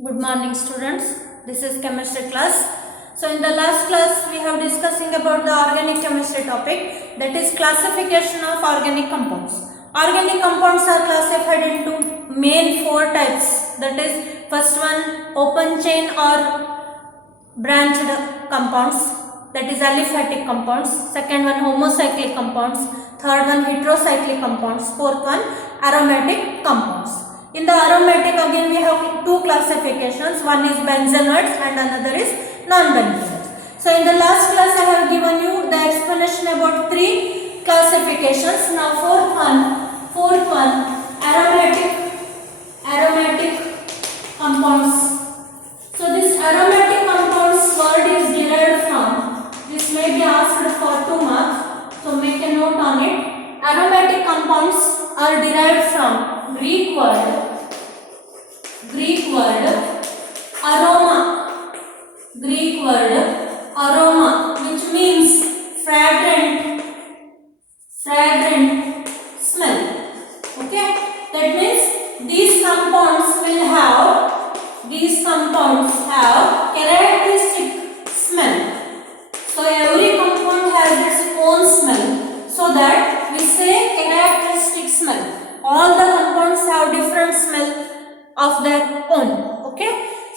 Good morning students, this is chemistry class. So in the last class we have discussing about the organic chemistry topic, that is classification of organic compounds. Organic compounds are classified into main four types, that is first one open chain or branched compounds, that is aliphatic compounds, second one homocyclic compounds, third one heterocyclic compounds, fourth one aromatic compounds. In the aromatic again we have two classifications, one is benzenoids and another is non-benzenoids. So in the last class I have given you the explanation about three classifications. Now fourth one aromatic compounds. So this aromatic compounds word is derived from, this may be asked for 2 marks, so make a note on it. Aromatic compounds are derived from Greek word aroma, which means fragrant smell. Okay, that means these compounds have characteristic smell. So every compound has its own smell, so that we say characteristic smell. All the compounds have different smell of their own. Okay,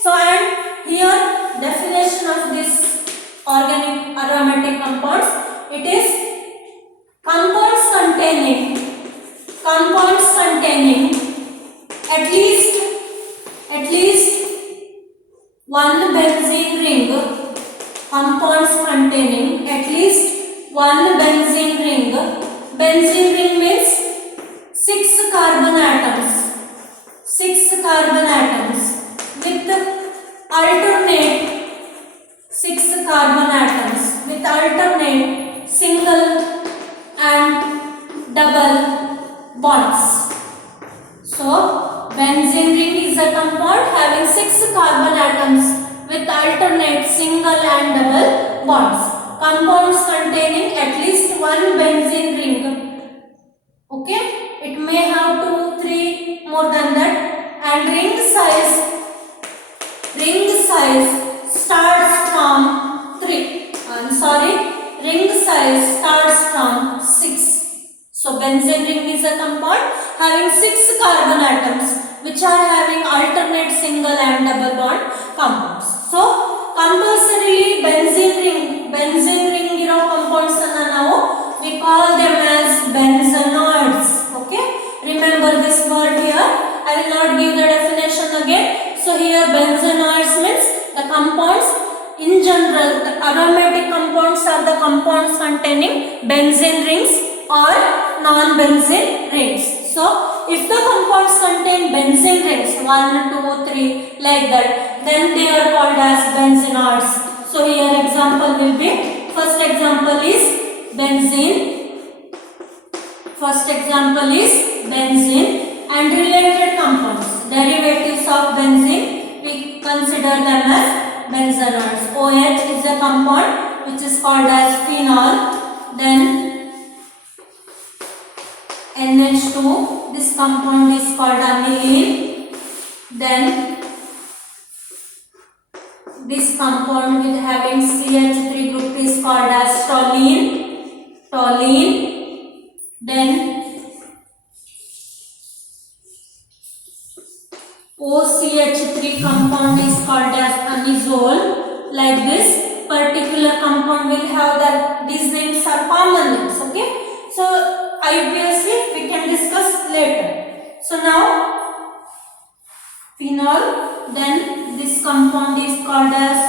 so and here definition of this organic aromatic compounds, it is compounds containing at least one benzene ring, compounds containing at least one benzene ring. Benzene ring means 6 carbon atoms with alternate single and double bonds. So benzene ring is a compound having 6 carbon atoms with alternate single and double bonds. Compounds containing at least one benzene ring. Okay, it may have 2, 3, more than that. And ring size starts from 3. Ring size starts from 6. So benzene ring is a compound having 6 carbon atoms which are having alternate single and double bond compounds. So compulsorily benzene ring ಇರೋ compounds ಅನ್ನು ನಾವು we call them as benzenoids. Okay, remember this word here. I will not give the definition again. So here benzenoids means the compounds in general, the aromatic compounds are the compounds containing benzene rings or non-benzene rings. So if the compounds contain benzene rings 1, 2, 3 like that, then they are called as benzenoids. So here example will be, first example is benzene and related compounds, derivatives of benzene, we consider them as benzenoids. OH is a compound which is called as phenol, then NH2, this compound is called aniline, then this compound with having CH3 group is called as toluene, then OCH3 compound is called as anisole. Like this particular compound will have that these names are common names. Okay, so obviously we can discuss later. So now phenol, then this compound is called as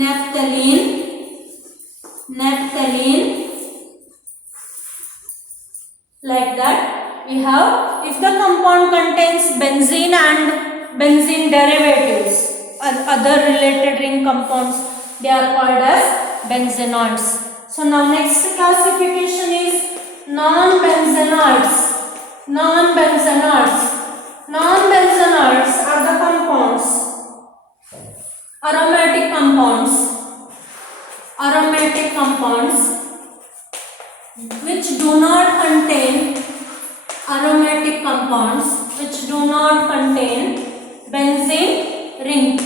naphthalene. Like that we have, if the compound contains benzene and benzene derivatives and other related ring compounds, they are called as benzenoids. So now next classification is non-benzenoids are the compounds, aromatic compounds which do not contain aromatic aromatic compounds which do not contain benzene ring,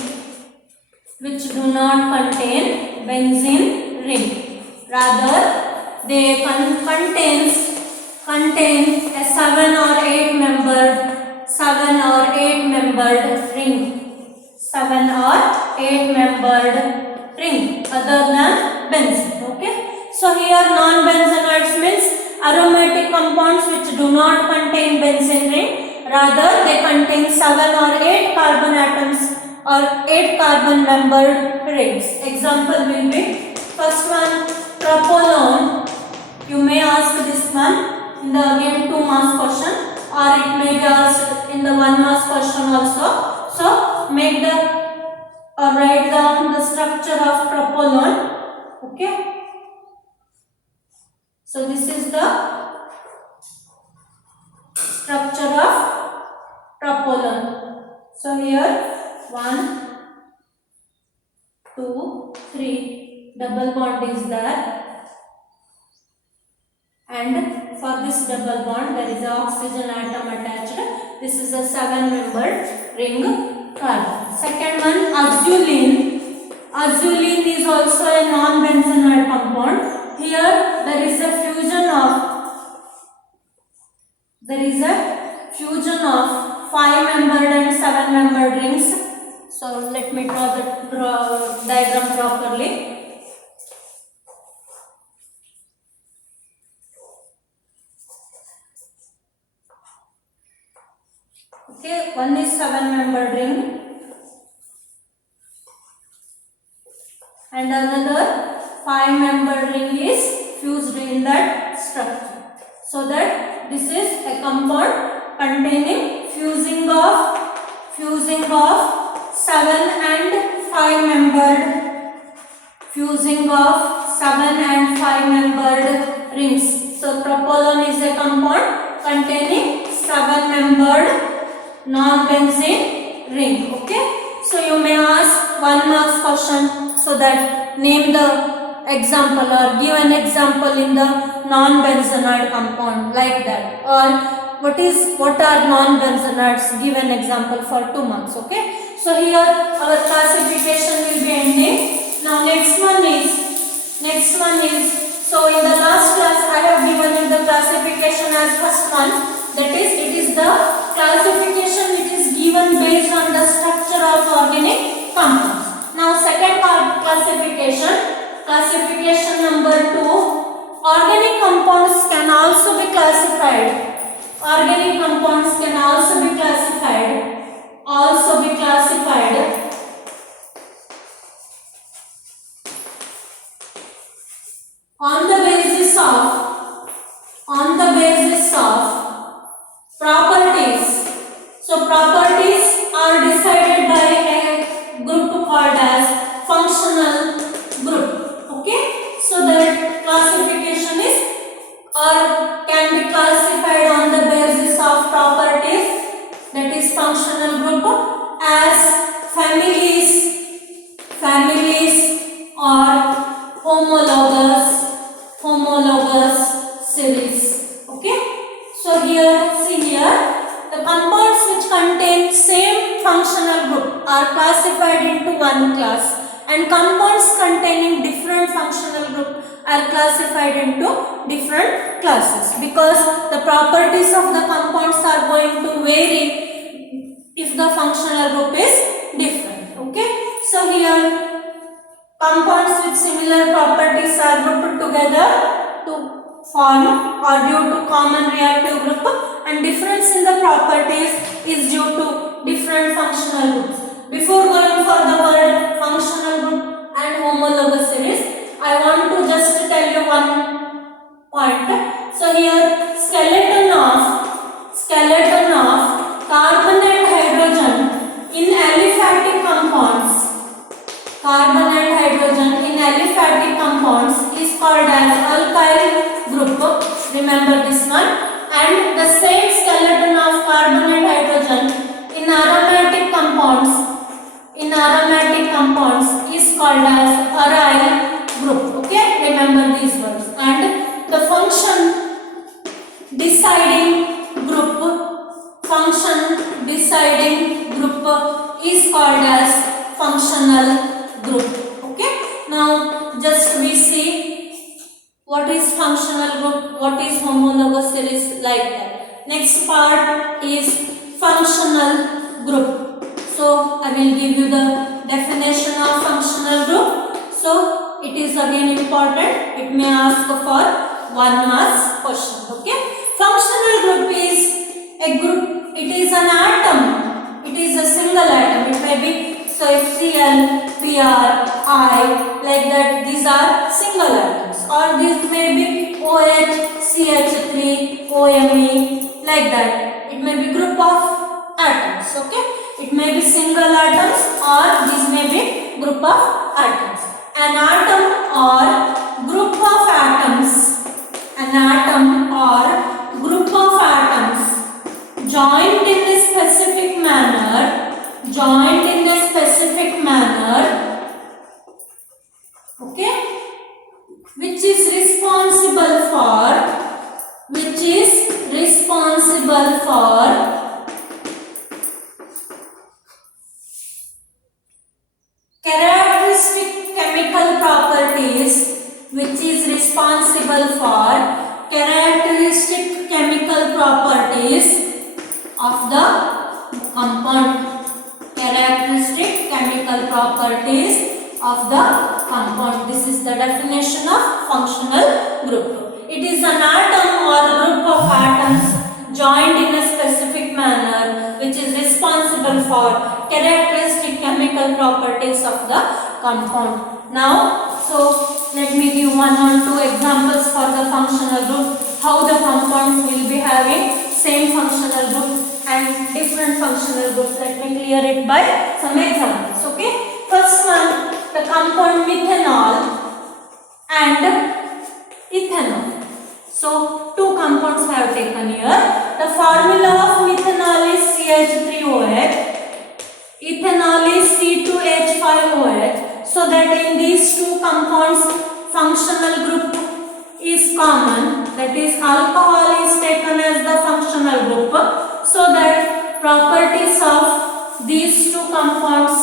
which do not contain benzene ring. Rather, they contain a 7 or 8 membered ring, 7 or 8 membered ring other than benzene. Okay. So here non-benzenoids means aromatic compounds which do not contain benzene ring, rather they contain 7 or 8 carbon atoms or 8 carbon membered rings. Example will be first one propolone. You may ask this one in the again 2 marks question, or it may be asked in the 1 marks question also. So make the or write down the structure of propolone. Okay. So this is the structure of propolone. So here 1, 2, 3 double bond is there, and for this double bond there is an oxygen atom attached. This is a 7 membered ring carbon. Second one azulene. Azulene is also a non-benzenoid compound. Here there is a fusion of 5 membered and 7 membered rings. So let me draw the diagram properly. Okay, one is 7 membered ring and another 5 membered ring is fused in that structure. So that this is a compound containing fusing of 7 and 5 membered rings. So propolone is a compound containing 7 membered non-benzene ring. Okay. So you may ask 1 marks question, so that name the example or give an example in the non-benzenoid compound, like that, or what are non-benzenoids, give an example for 2 marks. Okay. So here our classification will be ending. Now next one is so in the last class I have given you the classification as first one, that is it is the classification which is given based on the structure of organic compounds. Now second classification number 2, organic compounds can also be classified. Organic compounds can also be classified on the basis of properties. So properties are decided by a group called as functional group. Okay. So that classification is or can be classified on the basis of properties, that is functional group, as families or homologous series. Okay. So here the compounds which contain same functional group are classified into one class, and compounds containing different functional group are classified into different classes, because the properties of the compounds are going to vary if the functional group is different. Okay. So here compounds with similar properties are grouped together to form or due to common reactive group, and difference in the properties is due to different functional groups. Before going for the word functional group and homologous series, I want to just tell you one point. So here skeleton of carbon and hydrogen in aliphatic compounds. Carbon and hydrogen in aliphatic compounds is called as alkyl group. Remember this one. And the same coinciding group is called as functional group. Okay, now just we see what is functional group, what is homologous series, like that. Next part is functional group. So I will give you the definition of functional group. So it is again important, it may ask for 1 marks question. Okay, functional group is a group, it is an atom, it is a single atom, it may be, so if Cl, Pr, I, like that, these are single atoms, or this may be OH, CH3, OMe, like that, it may be group of atoms. Okay, it may be single atoms or this may be group of atoms. An atom or group of atoms, an atom or group of atoms joined in a specific manner, joined in a specific manner, okay, which is responsible for characteristic chemical properties, which is responsible for characteristic chemical properties of the compound, characteristic chemical properties of the compound. This is the definition of functional group. It is an atom or group of atoms joined in a specific manner which is responsible for characteristic chemical properties of the compound. Now, so let me give 1 or 2 examples for the functional group, how the compounds will be having same functional group and different functional groups. Let me clear it by some examples. Okay, first one, the compound methanol and ethanol. So 2 compounds I have taken here. The formula of methanol is CH3OH, ethanol is C2H5OH. So that in these 2 compounds functional group is common, that is alcohol is taken as the functional group, so that properties of these 2 compounds,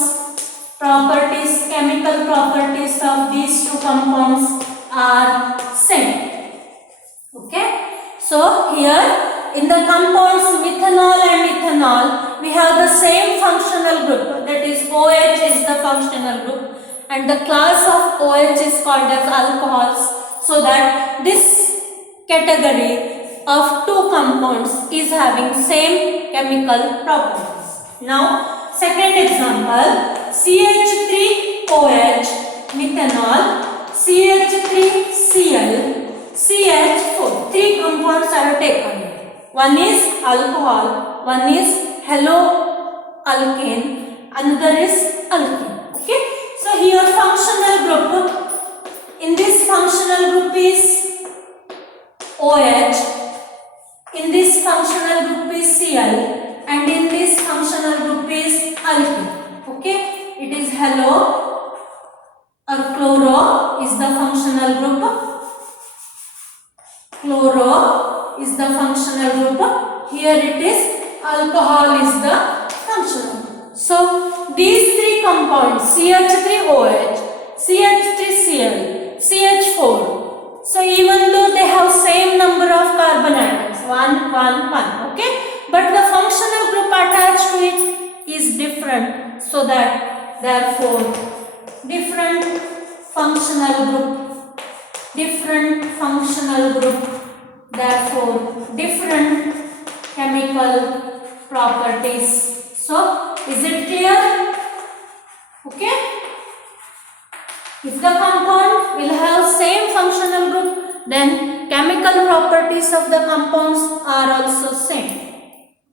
properties, chemical properties of these 2 compounds are same. Okay, so here in the compounds methanol and ethanol we have the same functional group, that is OH is the functional group and the class of OH is called as alcohols, so that this category of 2 compounds is having same chemical properties. Now second example, CH3OH methanol, CH3Cl, CH4, 3 compounds are taken here. One is alcohol, one is haloalkane, another is alkene. Okay, so here functional group, in this functional group is OH, in this functional group is Cl, and in this functional group is alkene. Okay, it is halo or chloro is the functional group. Chloro is the functional group. Here it is alcohol is the functional group. So these 3 compounds CH3OH, CH3Cl, CH4. So even though they have same number of carbon atoms, 1, 1, 1. Okay, but the functional group attached to it is different. So that therefore different functional group, different functional group, therefore different chemical properties. So is it clear? Okay, if the compound will have same functional group, then chemical properties of the compounds are also same.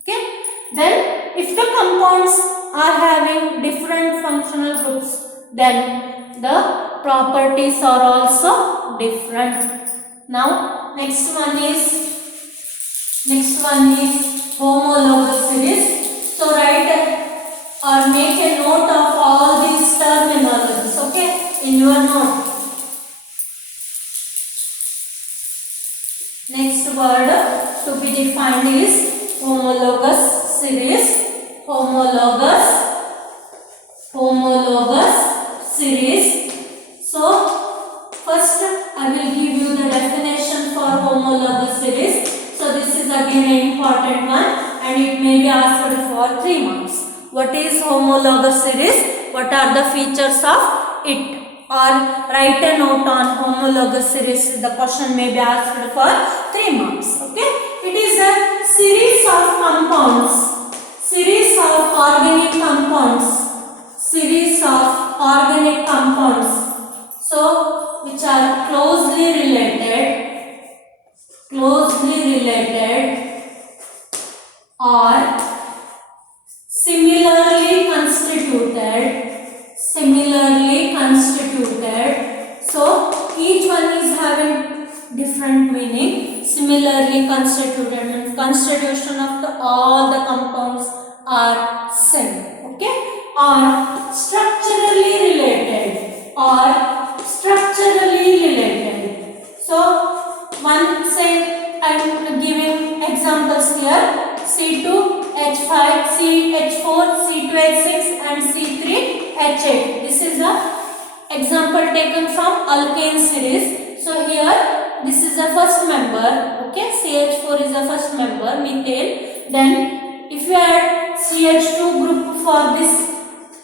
Okay, then if the compounds are having different functional groups, then the properties are also different. Now next one is homologous series. So write or make a note of all these terminologies, okay, in your note. Next word to be defined is homologous series. homologous series. So first I will give you the definition for homologous series. So this is again an important one and it may be asked for 3 marks. What is homologous series? What are the features of it? Or write a note on homologous series. The question may be asked for 3 marks. Okay? It is a series of compounds, series of organic compounds, so which are closely related or similarly constituted. So each one is having different meaning. Similarly constituted means constitution of all the compounds are same. Okay? Or structurally related. So one say I am giving examples here: C2H5, CH4, C2H6 and C3H8. This is a example taken from alkane series. So here this is the first member. Okay, CH4 is the first member, methane. Then if you add CH2 group for this,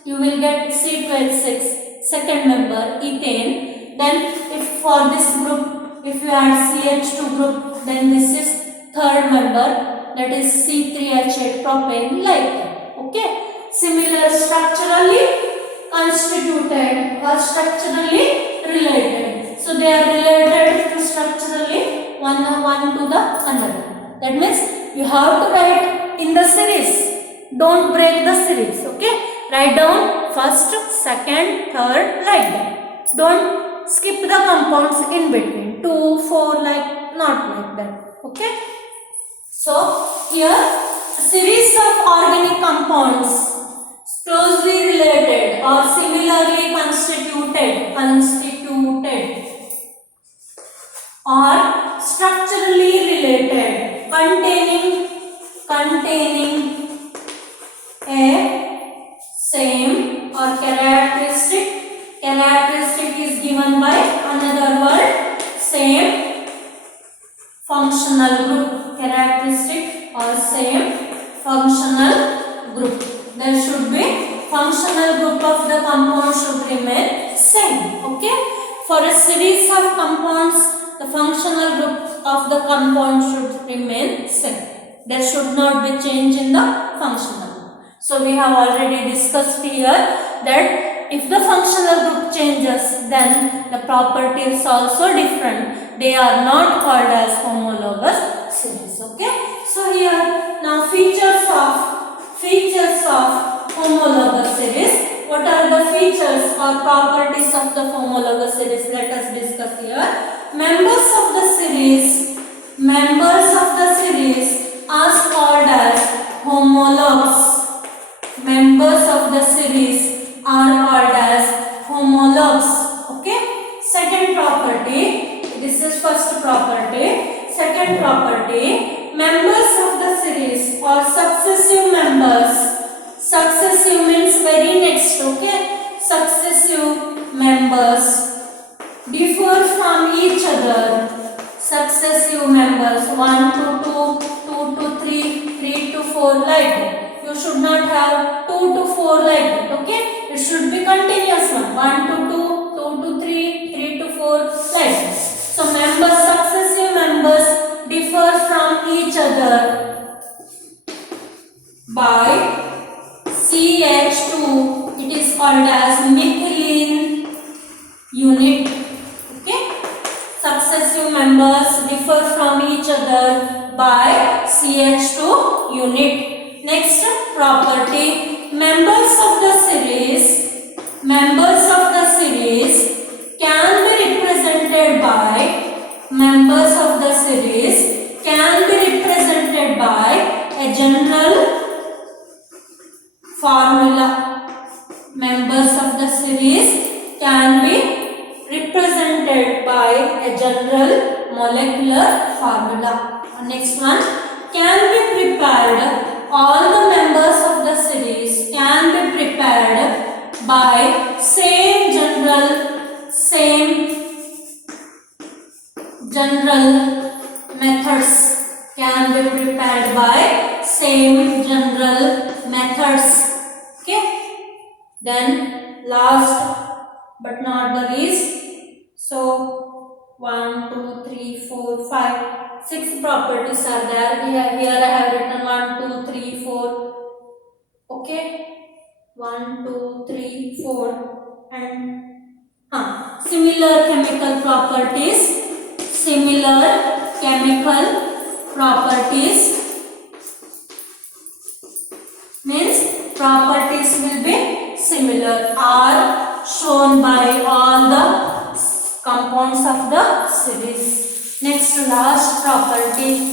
you will get C2H6, second member, ethane. Then if for this group, if you add CH2 group, then this is third member, that is C3H8, propane, like that. Okay, similar, structurally constituted or structurally related. So they are related to structurally one to the another. That means you have to write in the series. Don't break the series. Okay, write down first, second, third, like that. Don't skip the compounds in between. 2, 4, like not like that. Okay. So here series of organic compounds closely related or similarly constituted or structurally related, containing a same or characteristic is given by another word, same functional group, characteristic or same functional group. There should be functional group of the compound should remain same. Okay, for a series of compounds the functional group of the compound should remain same. There should not be change in the functional group. So we have already discussed here that if the functional group changes, then the property is also different. They are not called as homologous series. Okay. So here now features of homologous series. What are the features or properties of the homologous series? Let us discuss here. Members of the series are called as homologues. Members of the series are called as homologues. Okay. Second property. This is first property. Second property. Members of the series or successive members. Successive means very next. Okay. Successive members differ from each other. Successive members 1 to 2, 2 to 3, 3 to 4, like that. You should not have 2 to 4 like that. Okay, it should be continuous one. 1 to 2, 2 to 3, 3 to 4, like that. So successive members differ from each other by CH2. It is called as methylene unit. Successive members differ from each other by CH2 unit. Next property, members of the series can be represented by a general formula. Members of the series can be represented by a general molecular formula. Next one, can be prepared. All the members of the series same general methods. Okay. Then last but not the least, so 1, 2, 3, 4, 5, 6 properties are there. Here I have written 1, 2, 3, 4. Okay, 1, 2, 3, 4, and similar chemical properties. Similar chemical properties means properties will be similar are shown by all the compounds of the series. Next, last property.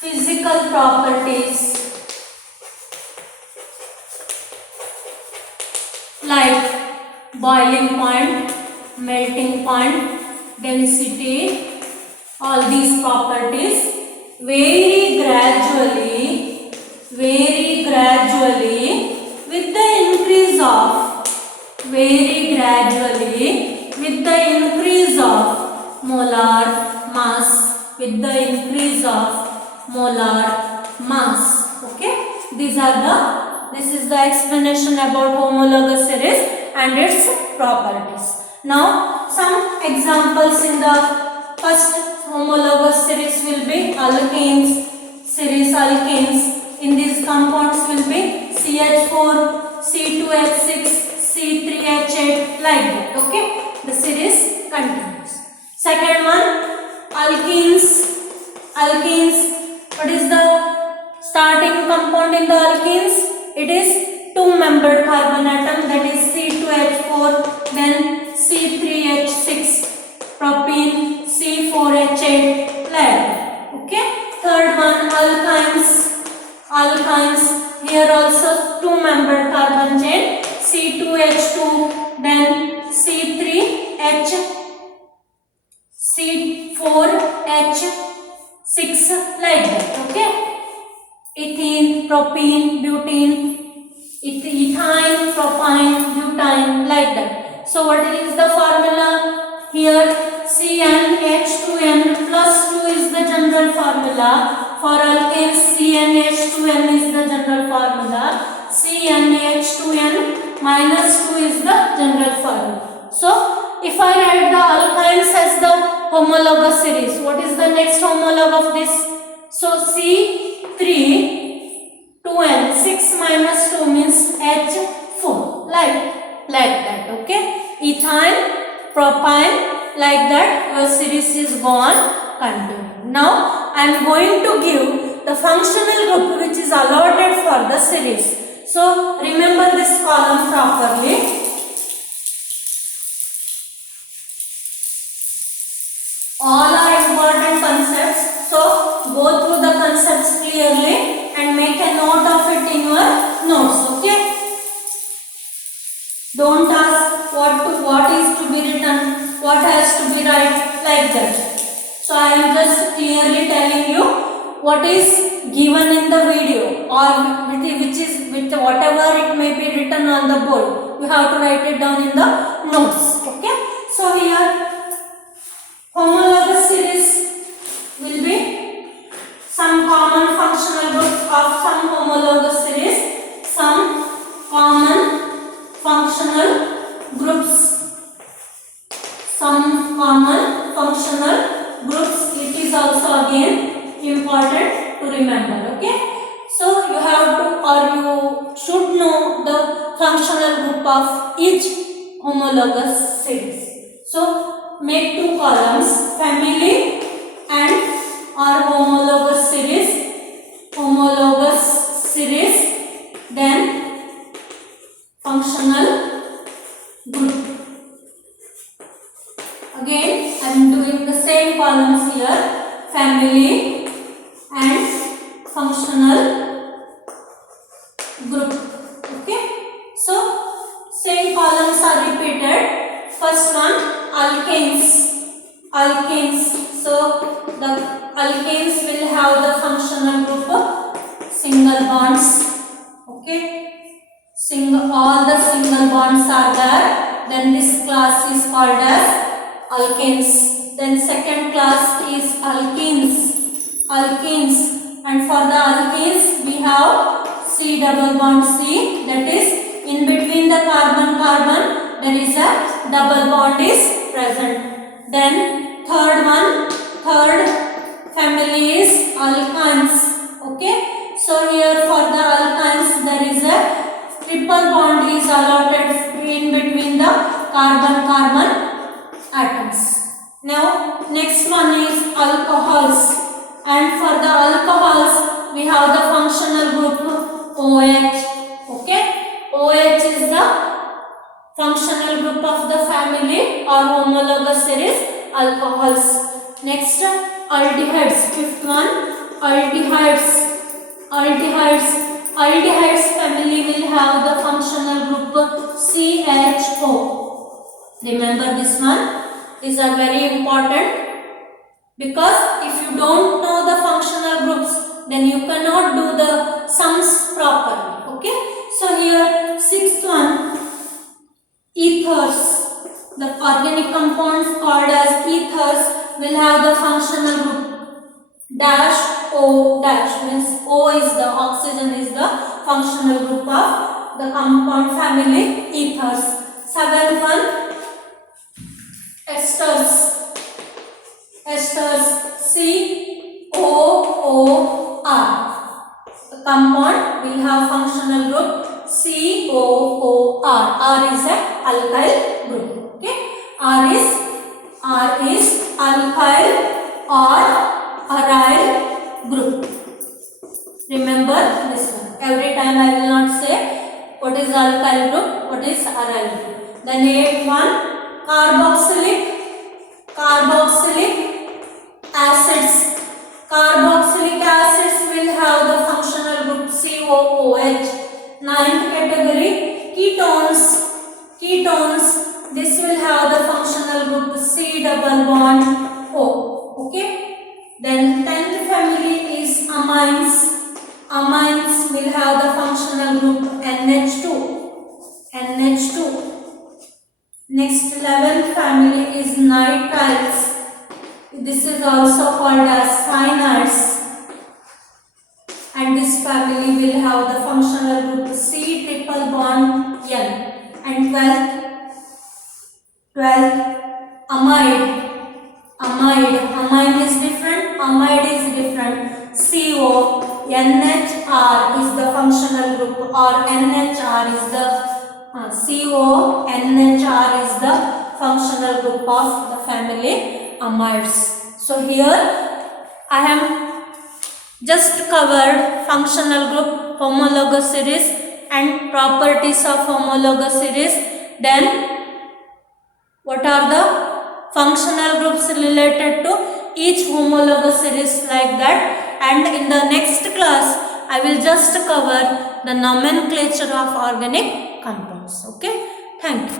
Physical properties like boiling point, melting point, density, all these properties vary gradually with the increase of molar mass, Okay, this is the explanation about homologous series and its properties. Now some examples in the first homologous series will be alkanes, in these compounds will be CH4, C2H6, C3H8, like that. Okay, the series continues. Second one, alkenes. What is the starting compound in the alkenes? It is two-membered carbon atom, that is C2H4, then C3H6, propene, C4H8, like that. Okay. Third one, alkynes. Here also two-membered carbon chain, C2H2, then C3H, C4H6, like that. Okay. Ethene, propene, butene, ethyne, propyne, butane, like that. So what is the formula? Here CnH2n plus 2 is the general formula. For alkanes, CnH2n is the general formula. CnH2n minus 2 is the general formula. So if I write the alkynes as the homologous series, what is the next homolog of this? So C3 2n, 6 minus 2 means H4, like that. Okay, ethyne, propyne, like that. Your series is gone, continue. Now I am going to give the functional group which is allotted for the series. So remember this column properly. All are important concepts, so go through the concepts clearly and make a note of it in your notes. Okay, don't ask what is to be written, what has to be written, like that. So I am just clearly telling you what is given in the video, or with whatever it may be written on the board. You have to write it down in the notes. Okay, so here homologous series will be some common functional groups of some homologous series, some common functional groups. It is also again important to remember. Okay, so you have to, or you should know the functional group of each homologous series. So make two columns, family and or homologous series, then functional group. Again I am doing the same columns here, family and functional group. Okay, so same columns are repeated. First one, alkanes. So the alkanes will have the functional group single bonds. Okay, all the single bonds are there then this class is called as alkanes. Then second class is alkenes. And for the alkenes we have C double bond C, that is in between the carbon there is a double bond is present. Then third family is alkynes. Okay, so here for the alkynes there is a triple bond is allotted in between the carbon atoms. Now next one is alcohols, and for the alcohols we have the functional group OH. Okay, OH is the functional group of the family or homologous series alcohols. Next, aldehydes, fifth one, aldehydes. Aldehydes family will have the functional group CHO. Remember this one. These are very important, because if you don't know the functional groups, then you cannot do the sums properly. Okay. So here sixth one, ethers. The organic compounds called as ethers will have the functional group dash O dash, means O is the oxygen is the functional group of the compound family ethers. Seventh one, esters. COOR. The compound will have functional group COOR. R is a alkyl group. Okay, R is alkyl or aryl group. Remember this one. Every time I will not say what is alkyl group, what is aryl group. Then eighth one, carboxylic acids. Carboxylic acids will have the functional group COOH. Ninth category, ketones. This will have the functional group C double bond O. Okay. Then 10th family is amines. Amines will have the functional group NH2. Next 11th family is nitriles. This is also called as cyanides. And this family will have the functional group C triple bond N. And 12th amide. Amide is different. CO NHR is the functional group, or NHR is the CO NHR is the functional group of the family amides. So here I have just covered functional group, homologous series and properties of homologous series. Then what are the functional groups related to each homologous series, like that. And in the next class I will just cover the nomenclature of organic compounds. Okay, thank you.